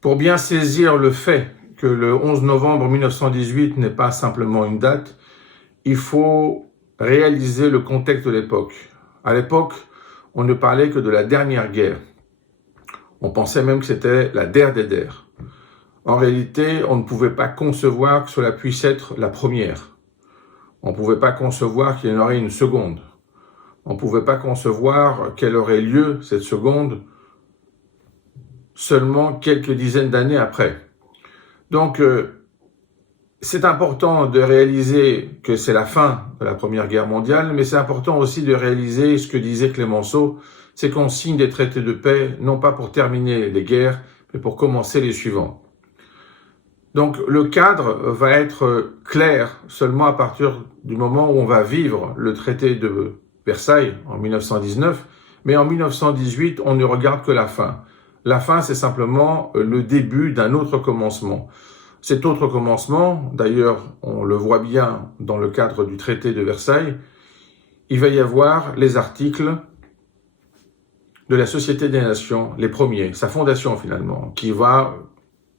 Pour bien saisir le fait que le 11 novembre 1918 n'est pas simplement une date, il faut réaliser le contexte de l'époque. À l'époque, on ne parlait que de la dernière guerre. On pensait même que c'était la der des der. En réalité, on ne pouvait pas concevoir que cela puisse être la première. On ne pouvait pas concevoir qu'il y en aurait une seconde. On ne pouvait pas concevoir qu'elle aurait lieu, cette seconde, seulement quelques dizaines d'années après. Donc, c'est important de réaliser que c'est la fin de la Première Guerre mondiale, mais c'est important aussi de réaliser ce que disait Clémenceau, c'est qu'on signe des traités de paix, non pas pour terminer les guerres, mais pour commencer les suivants. Donc, le cadre va être clair seulement à partir du moment où on va vivre le traité de Versailles en 1919, mais en 1918, on ne regarde que la fin. La fin, c'est simplement le début d'un autre commencement. Cet autre commencement, d'ailleurs, on le voit bien dans le cadre du traité de Versailles, il va y avoir les articles de la Société des Nations, les premiers, sa fondation finalement, qui va,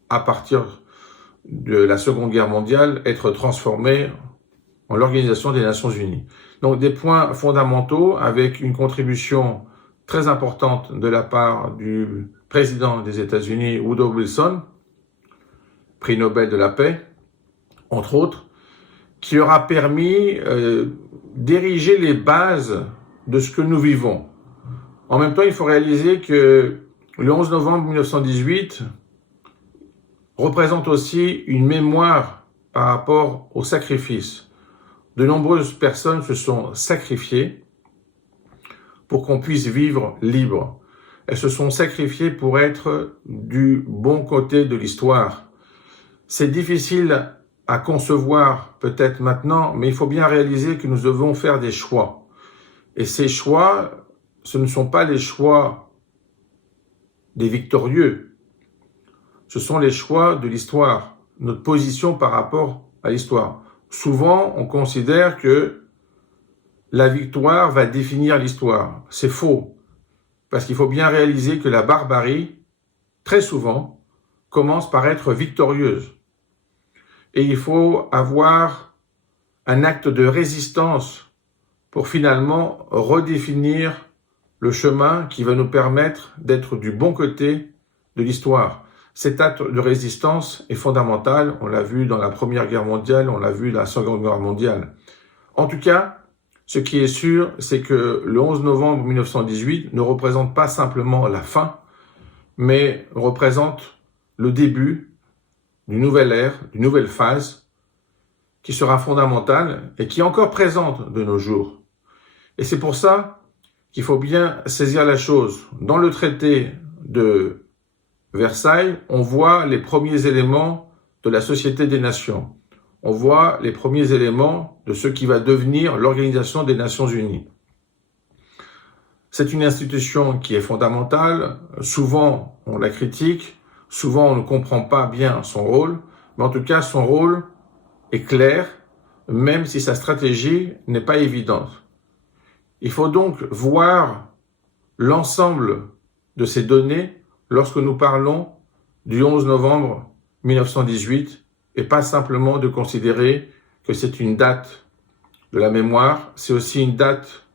à partir de la Seconde Guerre mondiale, être transformée en l'Organisation des Nations Unies. Donc des points fondamentaux avec une contribution très importante de la part du président des États-Unis, Woodrow Wilson, prix Nobel de la paix, entre autres, qui aura permis d'ériger les bases de ce que nous vivons. En même temps, il faut réaliser que le 11 novembre 1918 représente aussi une mémoire par rapport au sacrifice. De nombreuses personnes se sont sacrifiées pour qu'on puisse vivre libre. Elles se sont sacrifiées pour être du bon côté de l'histoire. C'est difficile à concevoir peut-être maintenant, mais il faut bien réaliser que nous devons faire des choix. Et ces choix, ce ne sont pas les choix des victorieux. Ce sont les choix de l'histoire, notre position par rapport à l'histoire. Souvent, on considère que la victoire va définir l'histoire. C'est faux, parce qu'il faut bien réaliser que la barbarie, très souvent, commence par être victorieuse. Et il faut avoir un acte de résistance pour finalement redéfinir le chemin qui va nous permettre d'être du bon côté de l'histoire. Cet acte de résistance est fondamental, on l'a vu dans la Première Guerre mondiale, on l'a vu dans la Seconde Guerre mondiale. En tout cas, ce qui est sûr, c'est que le 11 novembre 1918 ne représente pas simplement la fin, mais représente le début d'une nouvelle ère, d'une nouvelle phase, qui sera fondamentale et qui est encore présente de nos jours. Et c'est pour ça qu'il faut bien saisir la chose. Dans le traité de Versailles, on voit les premiers éléments de la Société des Nations. On voit les premiers éléments de ce qui va devenir l'Organisation des Nations Unies. C'est une institution qui est fondamentale. Souvent, on la critique. Souvent, on ne comprend pas bien son rôle. Mais en tout cas, son rôle est clair, même si sa stratégie n'est pas évidente. Il faut donc voir l'ensemble de ces données lorsque nous parlons du 11 novembre 1918 et pas simplement de considérer que c'est une date de la mémoire, c'est aussi une date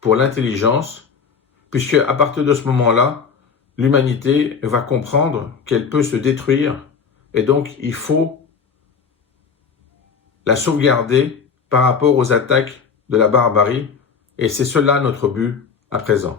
pour l'intelligence, puisque à partir de ce moment-là, l'humanité va comprendre qu'elle peut se détruire et donc il faut la sauvegarder par rapport aux attaques de la barbarie et c'est cela notre but à présent.